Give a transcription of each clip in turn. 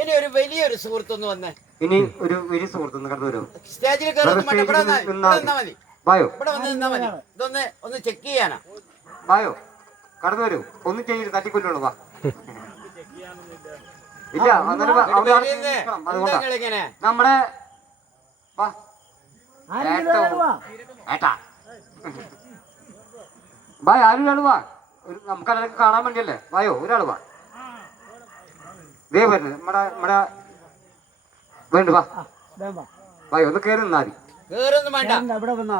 ഇനി ഒരു വലിയൊരു സുഹൃത്തൊന്ന് വന്നേ. ഇനി ഒരു വലിയ സുഹൃത്തൊന്ന് കടന്നു വരും. സ്റ്റേജിൽ കയറുന്ന മതി. വായോ, ഇവിടെ വന്ന് നിന്നാ മതി. ഒന്ന് ചെക്ക് ചെയ്യാനാ. വായോ, കടന്നു വരൂ. ഒന്നും ചെയ്യില്ല, തട്ടിക്കൊല്ലുള്ളൂ. വാ. ഇല്ല, അതുകൊണ്ടാ നമ്മുടെ ഏട്ടാ വാ, ആരും ഒരാൾ വാ. നമുക്ക് അതിലൊക്കെ കാണാൻ വേണ്ടിയല്ലേ. വായോ, ഒരാൾ വാ. ദേ വരുന്നത് നമ്മുടെ വേണ്ട. വാ, വായോ, ഒന്ന് കയറി നിന്നാ മതി. അന്ന് ഇവിടെ നിന്നാ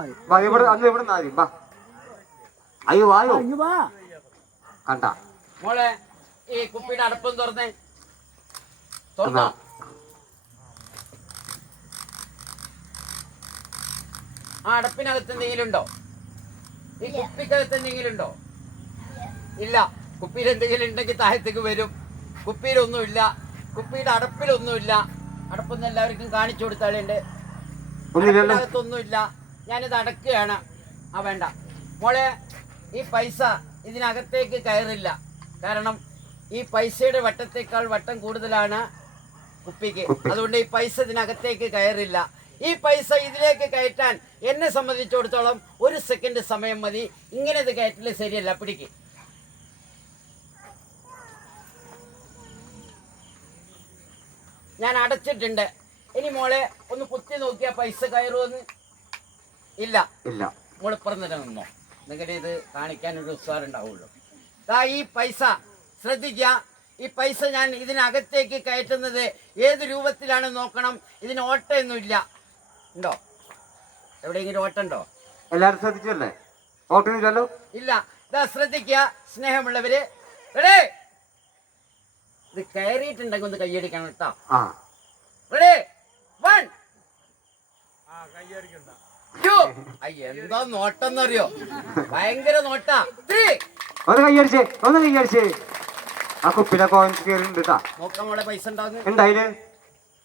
മതി. വാ, അയ്യോ വായോ. കണ്ട മോളെ, ഈ കുപ്പിയുടെ അടപ്പം തുറന്നേ. തുറന്നോ? ആ അടപ്പിനകത്ത് എന്തെങ്കിലും ഉണ്ടോ? ഈ കുപ്പിക്കകത്ത് എന്തെങ്കിലും ഉണ്ടോ? ഇല്ല. കുപ്പിയിൽ എന്തെങ്കിലും ഉണ്ടെങ്കിൽ താഴത്തേക്ക് വരും. കുപ്പിയിലൊന്നുമില്ല. കുപ്പിയുടെ അടപ്പിലൊന്നുമില്ല. അടപ്പൊന്നും എല്ലാവർക്കും കാണിച്ചു കൊടുത്താളുണ്ട്. അകത്തൊന്നുമില്ല. ഞാനിത് അടക്കുകയാണ്. ആ വേണ്ട മോളെ, ഈ പൈസ ഇതിനകത്തേക്ക് കയറില്ല. കാരണം ഈ പൈസയുടെ വട്ടത്തേക്കാൾ വട്ടം കൂടുതലാണ് കുപ്പിക്ക്. അതുകൊണ്ട് ഈ പൈസ ഇതിനകത്തേക്ക് കയറില്ല. ഈ പൈസ ഇതിലേക്ക് കയറ്റാൻ എന്നെ സംബന്ധിച്ചിടത്തോളം 1 സെക്കൻഡ് സമയം മതി. ഇങ്ങനെ ഇത് കയറ്റില്ല, ശരിയല്ല. പിടിക്ക്. ഞാൻ അടച്ചിട്ടുണ്ട്. ഇനി മോളെ ഒന്ന് കുത്തി നോക്കിയാ പൈസ കയറുമെന്ന്. ഇല്ല ഇല്ല. മോള് പറഞ്ഞിട്ട് നിന്നോ. നിങ്ങളുടെ ഇത് കാണിക്കാനൊരു ഉത്സാഹമുണ്ടാവുള്ളൂ. ഈ പൈസ ശ്രദ്ധിക്കുക. ഈ പൈസ ഞാൻ ഇതിനകത്തേക്ക് കയറ്റുന്നത് ഏത് രൂപത്തിലാണ് നോക്കണം. ഇതിന് ഓട്ടയൊന്നുമില്ല. ഉണ്ടോ? എവിടെയെങ്കിലും ഓട്ടുണ്ടോ? എല്ലാരും ശ്രദ്ധിച്ചല്ലേ? ഓട്ടമില്ലല്ലോ. ഇല്ല. ഇതാ ശ്രദ്ധിക്കുക സ്നേഹമുള്ളവര്. ഇത് കയറിയിട്ടുണ്ടെങ്കിൽ ഒന്ന് കയ്യടിക്കണം കേട്ടോ. റെഡി? 1 2. എന്താ നോട്ടെന്നറിയോ? ഭയങ്കര നോട്ടാ. 3. ഒന്ന് കയ്യടിച്ചേ. ആ കുപ്പിയിലെ കോയിൻസ് കേറിണ്ട് കേട്ടാ. നോക്കാം മോളെ, പൈസ ഉണ്ടാവുന്നു.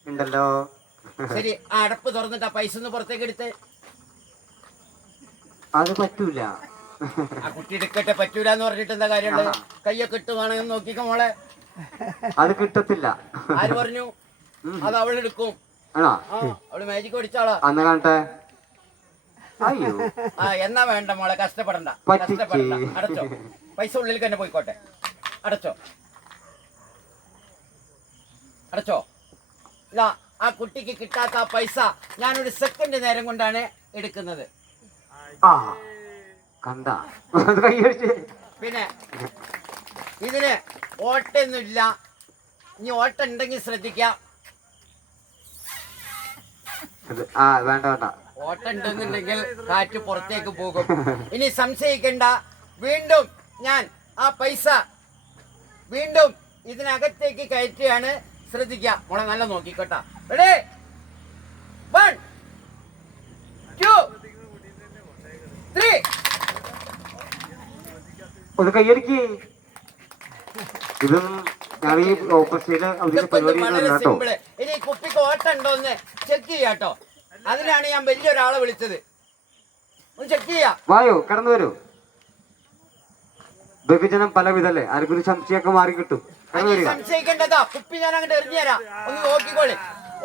ഉണ്ടല്ലോ. ശരി, ആ അടപ്പ് തുറന്നിട്ട് ആ പൈസ ഒന്ന് പുറത്തേക്ക് എടുത്ത്. അത് പറ്റൂല. ആ കുട്ടി എടുക്കട്ടെ. പറ്റൂലെന്ന് പറഞ്ഞിട്ട് എന്താ കാര്യമുള്ളത്? കയ്യൊക്കെ ഇട്ടുവാണെങ്കിൽ നോക്കിക്കോ മോളെ. അത് കിട്ടത്തില്ല. ആര് പറഞ്ഞു? അത് അവളെടുക്കും. അവള് മാജിക് പഠിച്ചാളാ. അന്ന് കാണട്ടെ. എന്നാ വേണ്ട മോളെ, കഷ്ടപ്പെടണ്ട. അടച്ചോ. പൈസ ഉള്ളിൽ തന്നെ പോയിക്കോട്ടെ. അടച്ചോ. ഇതാ ആ കുട്ടിക്ക് കിട്ടാത്ത ആ പൈസ ഞാനൊരു സെക്കൻഡ് നേരം കൊണ്ടാണ് എടുക്കുന്നത്. പിന്നെ ഇതിന് ഓട്ടൊന്നുമില്ല. ഇനി ഓട്ടം ഉണ്ടെങ്കിൽ ശ്രദ്ധിക്കാം. ഓട്ടം ഉണ്ടെന്നുണ്ടെങ്കിൽ കാറ്റ് പുറത്തേക്ക് പോകും. ഇനി സംശയിക്കണ്ട. വീണ്ടും ഞാൻ ആ പൈസ വീണ്ടും ഇതിനകത്തേക്ക് കയറ്റുകയാണ്. ശ്രദ്ധിക്കുക മോളെ, നല്ല നോക്കിക്കോട്ടാ. റെഡി? 1 2 3. ഒന്ന് കയ്യടിക്ക്. ഇതും ഇനി കുപ്പിക്ക് ഓട്ടം ഉണ്ടോന്ന് ചെക്ക് ചെയ്യാട്ടോ. അതിനാണ് ഞാൻ വലിയൊരാളെ വിളിച്ചത്. ഒന്ന് ചെക്ക് ചെയ്യാം. വായോ, കടന്നു വരൂ. ബഹുജനം പലവിധല്ലേ. ആർക്കൊരു സംശയമൊക്കെ മാറി കിട്ടും. സംശയിക്കേണ്ടതാ. കുപ്പി ഞാൻ അങ്ങോട്ട് എറിഞ്ഞുതരാം. ഒന്ന് നോക്കിക്കോളെ.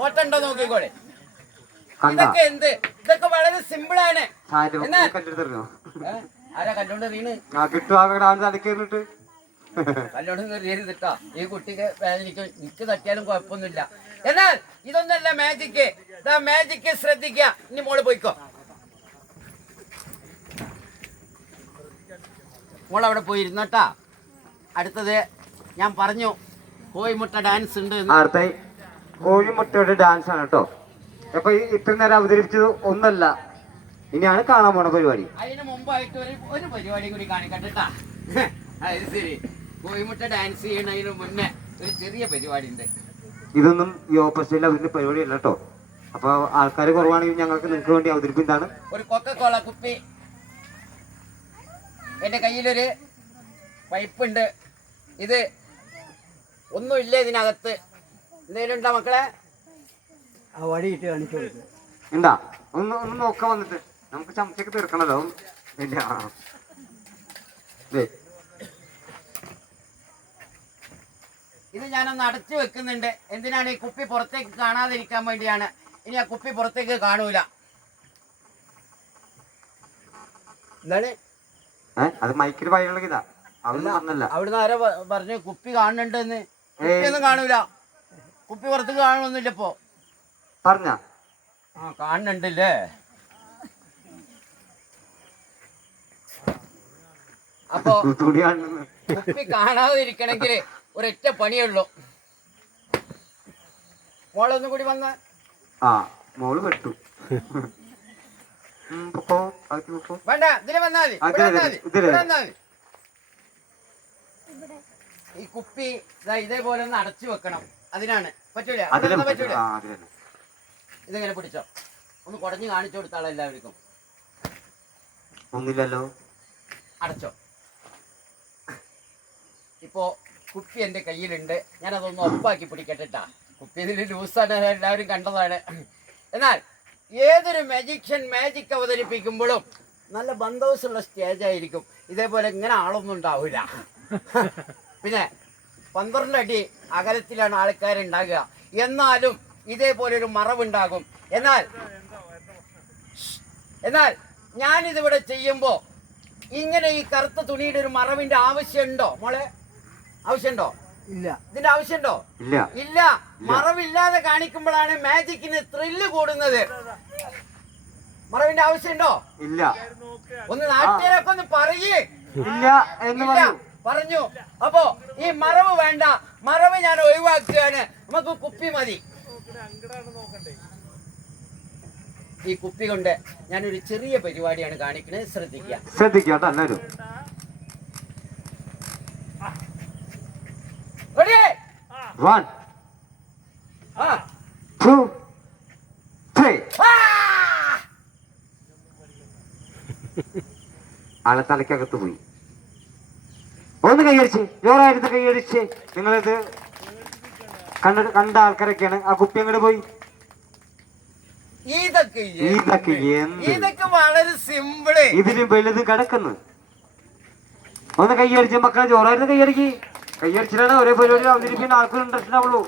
ഓട്ടം ഉണ്ടോ നോക്കിക്കോളെ. ഇതൊക്കെ എന്ത്? ഇതൊക്കെ വളരെ സിമ്പിൾ ആണ്. ആരാ കല്ലോണ്ട് എറിയണ്? കല്ലോണ്ട് എറിയരുതിട്ടാ. ഈ കുട്ടിക്ക് വേദനിക്കും. എനിക്ക് തട്ടിയാലും കുഴപ്പമൊന്നുമില്ല. എന്നാൽ ഇതൊന്നല്ല മാജിക്ക്. മാജിക്ക് ശ്രദ്ധിക്കുക. ഇനി മോള് പോയിക്കോ. മോളവിടെ പോയിരുന്നോട്ടാ. അടുത്തത് ഞാൻ പറഞ്ഞു കോഴിമുട്ട ഡാൻസ് ഉണ്ട്. കോഴിമുട്ടയുടെ ഡാൻസ് ആണ് കേട്ടോ. അപ്പൊ ഇത്ര നേരം അവതരിപ്പിച്ചത് ഒന്നല്ല, ഇനിയാണ് കാണാൻ പോണ പരിപാടി. അതിന് മുമ്പായിട്ട് ഒരു പരിപാടിയും കൂടി കാണിക്കട്ടാ. അത് ശരി. കോഴിമുട്ട ഡാൻസ് ചെയ്യണതിന് മുന്നേ ഒരു ചെറിയ പരിപാടി ഉണ്ട്. ഇതൊന്നും ഈ ഓപ്പറേഷനിൽ അവരുടെ പരിപാടി അല്ല കേട്ടോ. അപ്പൊ ആൾക്കാർ കുറവാണെങ്കിൽ ഞങ്ങൾക്ക് നിങ്ങൾക്ക് വേണ്ടി അവതരിപ്പിക്കുന്നതാണ്. ഒരു കൊക്കക്കോള കുപ്പി. എന്റെ കയ്യിലൊരു പൈപ്പുണ്ട്. ഇത് ഒന്നുമില്ല ഇതിനകത്ത്. എന്തെങ്കിലും ഉണ്ടോ മക്കളെ? വടിയിട്ട് കാണിച്ചു കൊടുക്കും. എന്താ ഒന്ന് നോക്കാൻ വന്നിട്ട് നമുക്ക് ചമച്ചൊക്കെ തീർക്കണല്ലോ. ഇത് ഞാനൊന്ന് അടച്ചു വെക്കുന്നുണ്ട്. എന്തിനാണ്? ഈ കുപ്പി പുറത്തേക്ക് കാണാതിരിക്കാൻ വേണ്ടിയാണ്. ഇനി ആ കുപ്പി പുറത്തേക്ക് കാണൂല. എന്താണ്? അത് മൈക്കിൽ പറയുകയാ. അവിടുന്ന് പറഞ്ഞല്ല. അവിടുന്ന് ആരോ പറഞ്ഞു കുപ്പി കാണുന്നുണ്ടെന്ന്. കുപ്പിയൊന്നും കാണൂല. കുപ്പി പുറത്തേക്ക് കാണണമെന്നില്ല ഇപ്പോ. പറഞ്ഞ കാണുന്നുണ്ടല്ലേ? അപ്പൊ കുപ്പി കാണാതിരിക്കണമെങ്കിൽ ഒരൊറ്റ പണിയുള്ളൂ. മോളൊന്നും കൂടി വന്ന മോള് പെട്ടു. വേണ്ട, ഇതില് വന്നാ മതി. ഈ കുപ്പി ഇതേപോലെ ഒന്ന് അടച്ചു വെക്കണം. അതിനാണ്. പറ്റൂല? പറ്റൂല. ഇതിങ്ങനെ പിടിച്ചോ. ഒന്ന് കുടഞ്ഞു കാണിച്ചു കൊടുത്താളെ എല്ലാവർക്കും. ഒന്നില്ലല്ലോ. അടച്ചോ. ഇപ്പോ കുപ്പി എന്റെ കയ്യിലുണ്ട്. ഞാനതൊന്ന് ഒപ്പാക്കി പിടിക്കട്ടെട്ടാ. കുപ്പി ഇതിൽ ലൂസാണ്, എല്ലാവരും കണ്ടതാണ്. എന്നാൽ ഏതൊരു മാജിഷ്യൻ മാജിക് അവതരിപ്പിക്കുമ്പോഴും നല്ല ബന്ധോസുള്ള സ്റ്റേജ് ആയിരിക്കും. ഇതേപോലെ ഇങ്ങനെ ആളൊന്നും ഉണ്ടാവില്ല. പിന്നെ 12 അടി അകലത്തിലാണ് ആൾക്കാരുണ്ടാകുക. എന്നാലും ഇതേപോലെ ഒരു മറവുണ്ടാകും. എന്നാൽ ഞാനിതിവിടെ ചെയ്യുമ്പോ ഇങ്ങനെ ഈ കറുത്ത തുണിയുടെ ഒരു മറവിന്റെ ആവശ്യമുണ്ടോ മോളെ? ആവശ്യമുണ്ടോ? ഇല്ല. ഇതിന്റെ ആവശ്യമുണ്ടോ? ഇല്ല. മറവില്ലാതെ കാണിക്കുമ്പോഴാണ് മാജിക്കിന് ത്രില്ല് കൂടുന്നത്. മറവിന്റെ ആവശ്യമുണ്ടോ? ഇല്ല. ഒന്ന് നാട്ടുകാരൊക്കെ ഒന്ന് പറയേ. ഇല്ല എന്ന് പറഞ്ഞു. അപ്പോ ഈ മറവ് വേണ്ട, മറവ് ഞാൻ ഒഴിവാക്കുകയാണ്. നമുക്ക് കുപ്പി മതി. ഈ കുപ്പി കൊണ്ട് ഞാനൊരു ചെറിയ പരിപാടിയാണ് കാണിക്കുന്നത്. ശ്രദ്ധിക്കുക. എല്ലാവരും Ready? 1 2 3. ആളെ തലയ്ക്കകത്ത് പോയി. ഒന്ന് കൈയടിച്ച്, ജോറായിരുന്നു കൈയടിച്ച്. നിങ്ങളിത് കണ്ട ആൾക്കാരൊക്കെയാണ്. ആ കുപ്പി അങ്ങോട്ട് പോയി. ഇതൊക്കെ വളരെ സിമ്പിള്. ഇതിലും വലുത് കിടക്കുന്നു. ഒന്ന് കൈയടിച്ച് മക്കളെ, ജോറായിരുന്നു കൈയടിക്ക്. കൈയടിച്ചിട്ടാണ് ഒരേ പരിപാടി അവതരിപ്പിക്കുന്ന ആൾക്കും ഇൻട്രസ്റ്റ് ആവുള്ളൂ.